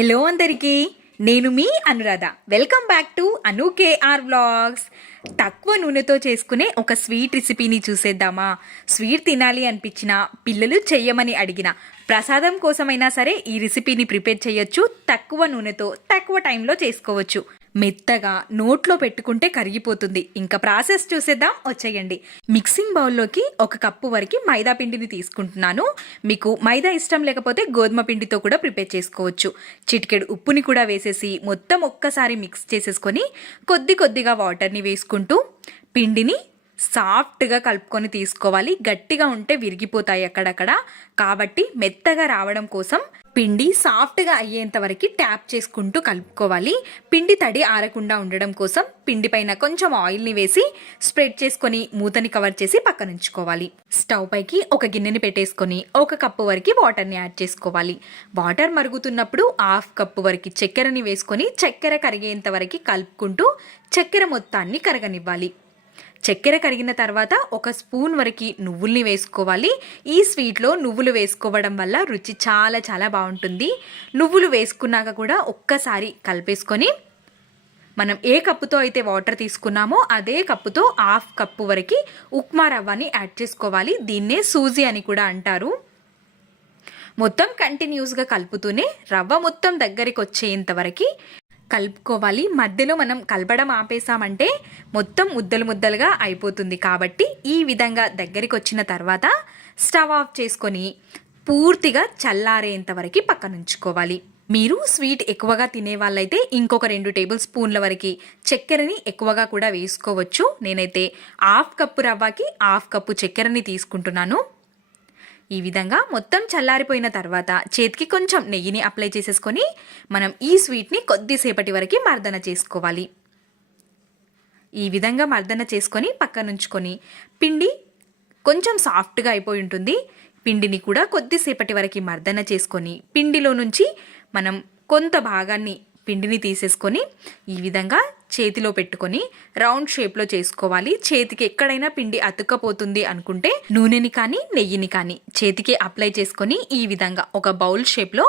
Hello అందరికీ, నేను మీ Anuradha. Welcome back to Anu KR vlogs. తక్కువ నూనెతో చేసుకునే ఒక స్వీట్ రెసిపీని చూసేద్దామా? స్వీట్ తినాలి అనిపించిన, పిల్లలు చెయ్యమని అడిగిన, ప్రసాదం కోసమైనా సరే ఈ రెసిపీని ప్రిపేర్ చేయొచ్చు. తక్కువ నూనెతో తక్కువ టైంలో చేసుకోవచ్చు. మెత్తగా నోట్లో పెట్టుకుంటే కరిగిపోతుంది. ఇంకా ప్రాసెస్ చూసేద్దాం, వచ్చేయండి. మిక్సింగ్ బౌల్లోకి 1 కప్పు వరకు మైదా పిండిని తీసుకుంటున్నాను. మీకు మైదా ఇష్టం లేకపోతే గోధుమ పిండితో కూడా ప్రిపేర్ చేసుకోవచ్చు. చిటికెడు ఉప్పుని కూడా వేసేసి మొత్తం ఒక్కసారి మిక్స్ చేసేసుకొని కొద్దిగా వాటర్ని వేసుకుంటూ పిండిని సాఫ్ట్గా కలుపుకొని తీసుకోవాలి. గట్టిగా ఉంటే విరిగిపోతాయి అక్కడక్కడ. కాబట్టి మెత్తగా రావడం కోసం పిండి సాఫ్ట్గా అయ్యేంత వరకు ట్యాప్ చేసుకుంటూ కలుపుకోవాలి. పిండి తడి ఆరకుండా ఉండడం కోసం పిండి పైన కొంచెం ఆయిల్ని వేసి స్ప్రెడ్ చేసుకొని మూతని కవర్ చేసి పక్కన ఉంచుకోవాలి. స్టవ్ పైకి ఒక గిన్నెని పెట్టేసుకొని 1 కప్పు వరకు వాటర్ని యాడ్ చేసుకోవాలి. వాటర్ మరుగుతున్నప్పుడు 1/2 కప్పు వరకు చక్కెరని వేసుకొని చక్కెర కరిగేంత వరకు కలుపుకుంటూ చక్కెర మొత్తాన్ని కరగనివ్వాలి. చక్కెర కరిగిన తర్వాత 1 స్పూన్ వరకు నువ్వుల్ని వేసుకోవాలి. ఈ స్వీట్లో నువ్వులు వేసుకోవడం వల్ల రుచి చాలా బాగుంటుంది. నువ్వులు వేసుకున్నాక కూడా ఒక్కసారి కలిపేసుకొని మనం ఏ కప్పుతో అయితే వాటర్ తీసుకున్నామో అదే కప్పుతో 1/2 కప్పు వరకు ఉప్మా రవ్వని యాడ్ చేసుకోవాలి. దీన్నే సూజీ అని కూడా అంటారు. మొత్తం కంటిన్యూస్గా కలుపుతూనే రవ్వ మొత్తం దగ్గరికి వచ్చేంత వరకు కలుపుకోవాలి. మధ్యలో మనం కలపడం ఆపేసామంటే మొత్తం ముద్దలుగా అయిపోతుంది. కాబట్టి ఈ విధంగా దగ్గరికి వచ్చిన తర్వాత స్టవ్ ఆఫ్ చేసుకొని పూర్తిగా చల్లారేంత వరకు పక్కన ఉంచుకోవాలి. మీరు స్వీట్ ఎక్కువగా తినే వాళ్ళైతే ఇంకొక 2 టేబుల్ స్పూన్ల వరకు చక్కెరని ఎక్కువగా కూడా వేసుకోవచ్చు. నేనైతే 1/2 కప్పు రవ్వకి 1/2 కప్పు చక్కెరని తీసుకుంటున్నాను. ఈ విధంగా మొత్తం చల్లారిపోయిన తర్వాత చేతికి కొంచెం నెయ్యిని అప్లై చేసేసుకొని మనం ఈ స్వీట్ని కొద్దిసేపటి వరకు మర్దన చేసుకోవాలి. ఈ విధంగా మర్దన చేసుకొని పక్కన ఉంచుకొని పిండి కొంచెం సాఫ్ట్గా అయిపోయి ఉంటుంది. పిండిని కూడా కొద్దిసేపటి వరకు మర్దన చేసుకొని పిండిలో నుంచి మనం కొంత భాగాన్ని పిండిని తీసేసుకొని ఈ విధంగా చేతిలో పెట్టుకొని రౌండ్ షేప్లో చేసుకోవాలి. చేతికి ఎక్కడైనా పిండి అతుక్కపోతుంది అనుకుంటే నూనెని కానీ నెయ్యిని కానీ చేతికి అప్లై చేసుకొని ఈ విధంగా ఒక బౌల్ షేప్లో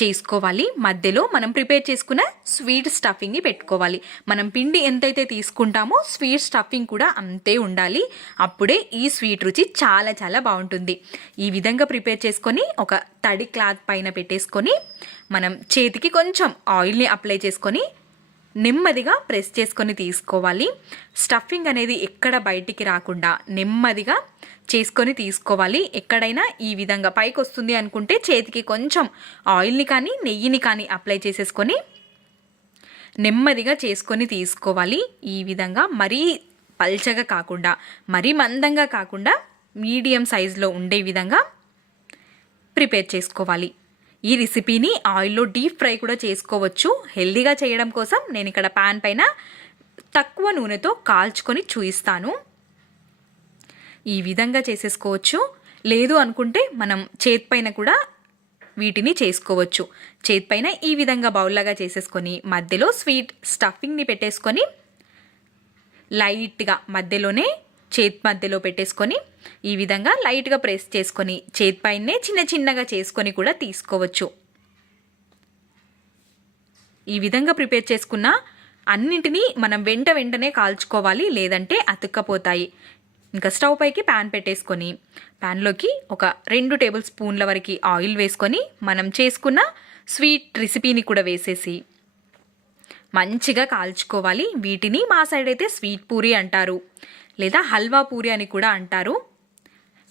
చేసుకోవాలి. మధ్యలో మనం ప్రిపేర్ చేసుకున్న స్వీట్ స్టఫింగ్ని పెట్టుకోవాలి. మనం పిండి ఎంతైతే తీసుకుంటామో స్వీట్ స్టఫింగ్ కూడా అంతే ఉండాలి. అప్పుడే ఈ స్వీట్ రుచి చాలా బాగుంటుంది. ఈ విధంగా ప్రిపేర్ చేసుకొని ఒక తడి క్లాత్ పైన పెట్టేసుకొని మనం చేతికి కొంచెం ఆయిల్ని అప్లై చేసుకొని నెమ్మదిగా ప్రెస్ చేసుకొని తీసుకోవాలి. స్టఫింగ్ అనేది ఎక్కడ బయటికి రాకుండా నెమ్మదిగా చేసుకొని తీసుకోవాలి. ఎక్కడైనా ఈ విధంగా పైకి వస్తుంది అనుకుంటే చేతికి కొంచెం ఆయిల్ని కానీ నెయ్యిని కానీ అప్లై చేసేసుకొని నెమ్మదిగా చేసుకొని తీసుకోవాలి. ఈ విధంగా మరీ పల్చగా కాకుండా మరీ మందంగా కాకుండా మీడియం సైజులో ఉండే విధంగా ప్రిపేర్ చేసుకోవాలి. ఈ రెసిపీని ఆయిల్లో డీప్ ఫ్రై కూడా చేసుకోవచ్చు. హెల్దీగా చేయడం కోసం నేను ఇక్కడ పాన్ పైన తక్కువ నూనెతో కాల్చుకొని చూపిస్తాను. ఈ విధంగా చేసేసుకోవచ్చు. లేదు అనుకుంటే మనం చేతిపైన కూడా వీటిని చేసుకోవచ్చు. చేతిపైన ఈ విధంగా బౌల్లాగా చేసేసుకొని మధ్యలో స్వీట్ స్టఫింగ్ని పెట్టేసుకొని లైట్గా మధ్యలోనే చేతి మధ్యలో పెట్టేసుకొని ఈ విధంగా లైట్గా ప్రెస్ చేసుకొని చేతిపైనే చిన్నగా చేసుకొని కూడా తీసుకోవచ్చు. ఈ విధంగా ప్రిపేర్ చేసుకున్న అన్నింటినీ మనం వెంటనే కాల్చుకోవాలి, లేదంటే అతుక్కపోతాయి. ఇంకా స్టవ్ పైకి ప్యాన్ పెట్టేసుకొని ప్యాన్లోకి ఒక 2 టేబుల్ స్పూన్ల వరకు ఆయిల్ వేసుకొని మనం చేసుకున్న స్వీట్ రెసిపీని కూడా వేసేసి మంచిగా కాల్చుకోవాలి. వీటిని మా సైడ్ అయితే స్వీట్ పూరి అంటారు, లేదా హల్వా పూరి అని కూడా అంటారు.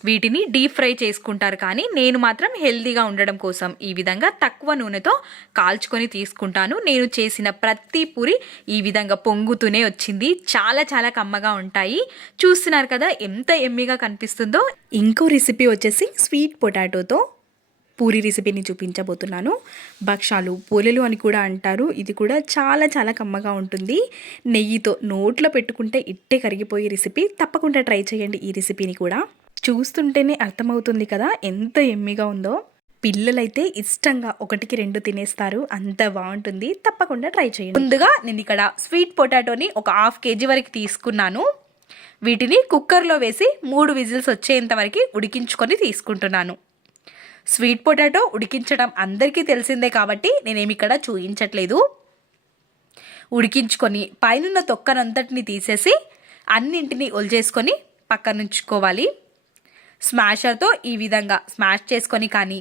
వీటిని డీప్ ఫ్రై చేసుకుంటారు, కానీ నేను మాత్రం హెల్దీగా ఉండడం కోసం ఈ విధంగా తక్కువ నూనెతో కాల్చుకొని తీసుకుంటాను. నేను చేసిన ప్రతి పూరి ఈ విధంగా పొంగుతూనే వచ్చింది. చాలా కమ్మగా ఉంటాయి. చూస్తున్నారు కదా ఎంత ఎమ్మిగా కనిపిస్తుందో. ఇంకో రెసిపీ వచ్చేసి స్వీట్ పొటాటోతో పూరి రెసిపీని చూపించబోతున్నాను. భక్షాలు, పోలేలు అని కూడా అంటారు. ఇది కూడా చాలా కమ్మగా ఉంటుంది. నెయ్యితో నోట్లో పెట్టుకుంటే ఇట్టే కరిగిపోయే రెసిపీ. తప్పకుండా ట్రై చేయండి ఈ రెసిపీని కూడా. చూస్తుంటేనే అర్థమవుతుంది కదా ఎంత ఎమ్మిగా ఉందో. పిల్లలైతే ఇష్టంగా 1కి 2 తినేస్తారు. అంత బాగుంటుంది. తప్పకుండా ట్రై చేయండి. ముందుగా నేను ఇక్కడ స్వీట్ పొటాటోని ఒక 1/2 kg వరకు తీసుకున్నాను. వీటిని కుక్కర్లో వేసి 3 విజిల్స్ వచ్చేంత వరకు ఉడికించుకొని తీసుకుంటున్నాను. స్వీట్ పొటాటో ఉడికించడం అందరికీ తెలిసిందే కాబట్టి నేనేమి ఇక్కడ చూపించట్లేదు. ఉడికించుకొని పైనున్న తొక్కనంతటిని తీసేసి అన్నింటినీ ఒలిచేసుకొని పక్కనుంచుకోవాలి. స్మాషర్తో ఈ విధంగా స్మాష్ చేసుకొని కానీ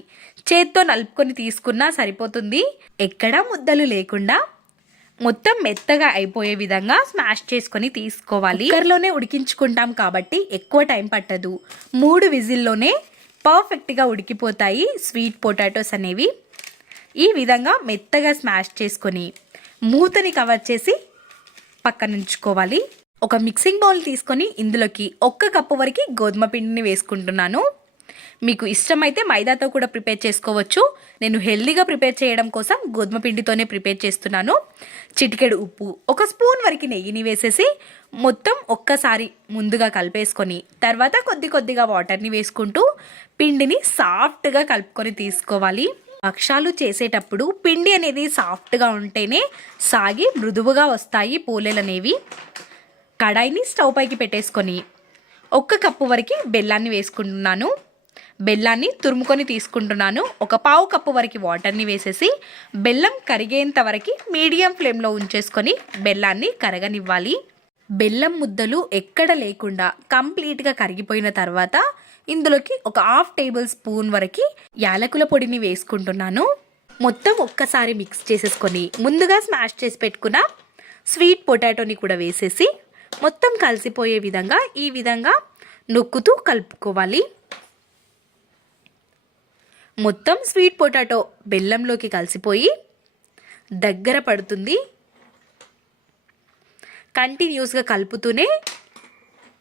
చేత్తో నలుపుకొని తీసుకున్నా సరిపోతుంది. ఎక్కడా ముద్దలు లేకుండా మొత్తం మెత్తగా అయిపోయే విధంగా స్మాష్ చేసుకొని తీసుకోవాలి. కుక్కర్లోనే ఉడికించుకుంటాం కాబట్టి ఎక్కువ టైం పట్టదు. 3 విజిల్లోనే పర్ఫెక్ట్గా ఉడికిపోతాయి స్వీట్ పొటాటోస్ అనేవి. ఈ విధంగా మెత్తగా స్మాష్ చేసుకొని మూతని కవర్ చేసి పక్కనుంచుకోవాలి. ఒక మిక్సింగ్ బౌల్ తీసుకొని ఇందులోకి 1 కప్పు వరకు గోధుమ పిండిని వేసుకుంటున్నాను. మీకు ఇష్టమైతే మైదాతో కూడా ప్రిపేర్ చేసుకోవచ్చు. నేను హెల్దీగా ప్రిపేర్ చేయడం కోసం గోధుమ పిండితోనే ప్రిపేర్ చేస్తున్నాను. చిటికెడు ఉప్పు, 1 స్పూన్ వరకు నెయ్యిని వేసేసి మొత్తం ఒక్కసారి ముందుగా కలిపేసుకొని తర్వాత కొద్దిగా వాటర్ని వేసుకుంటూ పిండిని సాఫ్ట్గా కలుపుకొని తీసుకోవాలి. భక్షాలు చేసేటప్పుడు పిండి అనేది సాఫ్ట్గా ఉంటేనే సాగి మృదువుగా వస్తాయి పోలేలు అనేవి. కడాయిని స్టవ్ పైకి పెట్టేసుకొని 1 కప్పు వరకు బెల్లాన్ని వేసుకుంటున్నాను. బెల్లాన్ని తురుముకొని తీసుకుంటున్నాను. 1/4 కప్పు వరకు వాటర్ని వేసేసి బెల్లం కరిగేంత వరకు మీడియం ఫ్లేమ్లో ఉంచేసుకొని బెల్లాన్ని కరగనివ్వాలి. బెల్లం ముద్దలు ఎక్కడ లేకుండా కంప్లీట్గా కరిగిపోయిన తర్వాత ఇందులోకి 1/2 టేబుల్ స్పూన్ వరకు యాలకుల పొడిని వేసుకుంటున్నాను. మొత్తం ఒక్కసారి మిక్స్ చేసేసుకొని ముందుగా స్మాష్ చేసి పెట్టుకున్న స్వీట్ పొటాటోని కూడా వేసేసి మొత్తం కలిసిపోయే విధంగా ఈ విధంగా నొక్కుతూ కలుపుకోవాలి. మొత్తం స్వీట్ పొటాటో బెల్లంలోకి కలిసిపోయి దగ్గర పడుతుంది. కంటిన్యూస్గా కలుపుతూనే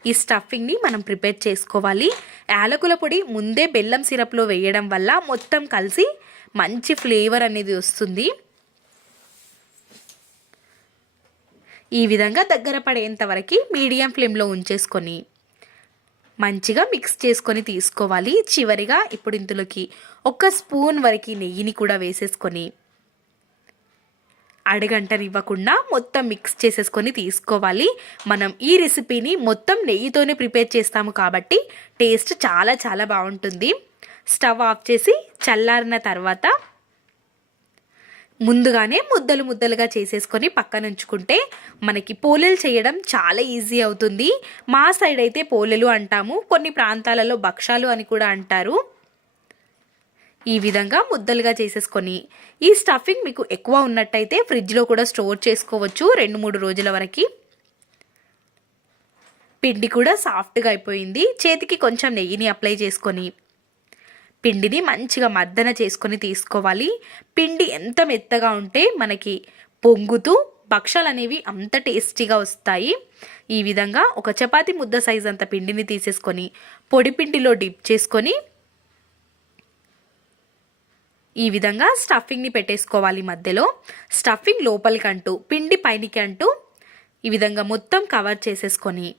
ఈ స్టఫింగ్ని మనం ప్రిపేర్ చేసుకోవాలి. యాలకుల పొడి ముందే బెల్లం సిరప్లో వేయడం వల్ల మొత్తం కలిసి మంచి ఫ్లేవర్ అనేది వస్తుంది. ఈ విధంగా దగ్గర పడేంత వరకు మీడియం ఫ్లేమ్లో ఉంచేసుకొని మంచిగా మిక్స్ చేసుకొని తీసుకోవాలి. చివరిగా ఇప్పుడు ఇందులోకి 1 స్పూన్ వరకు నెయ్యిని కూడా వేసేసుకొని అడగంటనివ్వకుండా మొత్తం మిక్స్ చేసేసుకొని తీసుకోవాలి. మనం ఈ రెసిపీని మొత్తం నెయ్యితోనే ప్రిపేర్ చేస్తాము కాబట్టి టేస్ట్ చాలా బాగుంటుంది. స్టవ్ ఆఫ్ చేసి చల్లారిన తర్వాత ముందుగానే ముద్దలుగా చేసేసుకొని పక్కన ఉంచుకుంటే మనకి పోలేలు చేయడం చాలా ఈజీ అవుతుంది. మా సైడ్ అయితే పోలేలు అంటాము, కొన్ని ప్రాంతాలలో భక్షాలు అని కూడా అంటారు. ఈ విధంగా ముద్దలుగా చేసేసుకొని ఈ స్టఫింగ్ మీకు ఎక్కువ ఉన్నట్టయితే ఫ్రిడ్జ్లో కూడా స్టోర్ చేసుకోవచ్చు 2-3 రోజుల వరకు. పిండి కూడా సాఫ్ట్గా అయిపోయింది. చేతికి కొంచెం నెయ్యిని అప్లై చేసుకొని పిండిని మంచిగా మర్దన చేసుకొని తీసుకోవాలి. పిండి ఎంత మెత్తగా ఉంటే మనకి పొంగుతూ భక్షాలు అనేవి అంత టేస్టీగా వస్తాయి. ఈ విధంగా ఒక చపాతీ ముద్ద సైజ్ అంత పిండిని తీసేసుకొని పొడి పిండిలో డిప్ చేసుకొని ఈ విధంగా స్టఫింగ్ని పెట్టేసుకోవాలి. మధ్యలో స్టఫింగ్ లోపలికి అంటూ పిండి పైనికి అంటూ ఈ విధంగా మొత్తం కవర్ చేసేసుకొని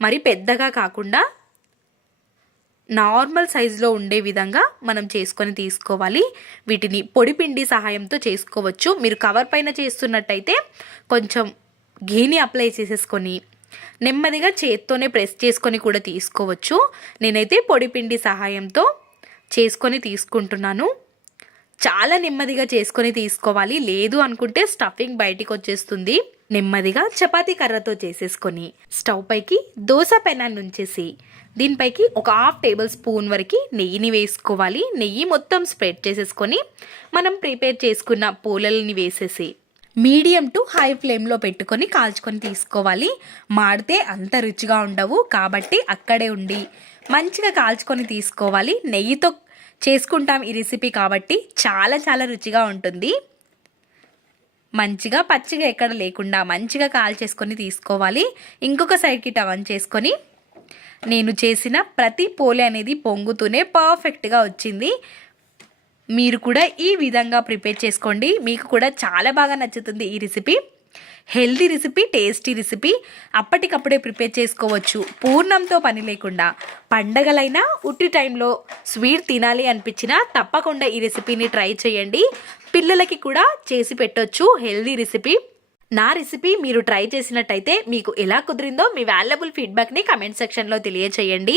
మరి పెద్దగా కాకుండా నార్మల్ సైజులో ఉండే విధంగా మనం చేసుకొని తీసుకోవాలి. వీటిని పొడి పిండి సహాయంతో చేసుకోవచ్చు. మీరు కవర్ పైన చేస్తున్నట్టయితే కొంచెం ఘీని అప్లై చేసేసుకొని నెమ్మదిగా చేత్తోనే ప్రెస్ చేసుకొని కూడా తీసుకోవచ్చు. నేనైతే పొడి పిండి సహాయంతో చేసుకొని తీసుకుంటున్నాను. చాలా నెమ్మదిగా చేసుకొని తీసుకోవాలి, లేదు అనుకుంటే స్టఫింగ్ బయటికి వచ్చేస్తుంది. నెమ్మదిగా చపాతీ కర్రతో చేసేసుకొని స్టవ్ పైకి దోశ పెనాన్ని ఉంచేసి దీనిపైకి 1/2 టేబుల్ స్పూన్ వరకు నెయ్యిని వేసుకోవాలి. నెయ్యి మొత్తం స్ప్రెడ్ చేసేసుకొని మనం ప్రిపేర్ చేసుకున్న పోలల్ని వేసేసి మీడియం టు హై ఫ్లేమ్లో పెట్టుకొని కాల్చుకొని తీసుకోవాలి. మాడితే అంత రుచిగా ఉండవు కాబట్టి అక్కడే ఉండి మంచిగా కాల్చుకొని తీసుకోవాలి. నెయ్యితో చేసుకుంటాం ఈ రెసిపీ కాబట్టి చాలా రుచిగా ఉంటుంది. మంచిగా పచ్చిగా ఎక్కడ లేకుండా మంచిగా కాల్చేసుకొని తీసుకోవాలి. ఇంకొక సైడ్కి టర్న్ చేసుకొని నేను చేసిన ప్రతి పోలే అనేది పొంగుతూనే పర్ఫెక్ట్గా వచ్చింది. మీరు కూడా ఈ విధంగా ప్రిపేర్ చేసుకోండి, మీకు కూడా చాలా బాగా నచ్చుతుంది ఈ recipe. Healthy recipe, tasty recipe, అప్పటికప్పుడే ప్రిపేర్ చేసుకోవచ్చు పూర్ణంతో పని లేకుండా. పండగలైనా ఉట్టి టైంలో స్వీట్ తినాలి అనిపించినా తప్పకుండా ఈ రెసిపీని ట్రై చేయండి. పిల్లలకి కూడా చేసి పెట్టొచ్చు హెల్దీ రెసిపీ. నా రెసిపీ మీరు ట్రై చేసినట్టయితే మీకు ఎలా కుదిరిందో మీ వాల్యుబుల్ ఫీడ్బ్యాక్ని కమెంట్ సెక్షన్లో తెలియచేయండి.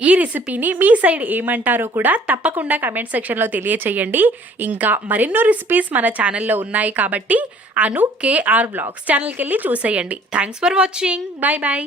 ఈ రెసిపీని మీ సైడ్ ఏమంటారో కూడా తప్పకుండా కమెంట్ సెక్షన్లో తెలియచేయండి. ఇంకా మరెన్నో రెసిపీస్ మన ఛానల్లో ఉన్నాయి కాబట్టి అను కేఆర్ వ్లాగ్స్ ఛానల్కి వెళ్ళి చూసేయండి. Thanks for watching. Bye bye.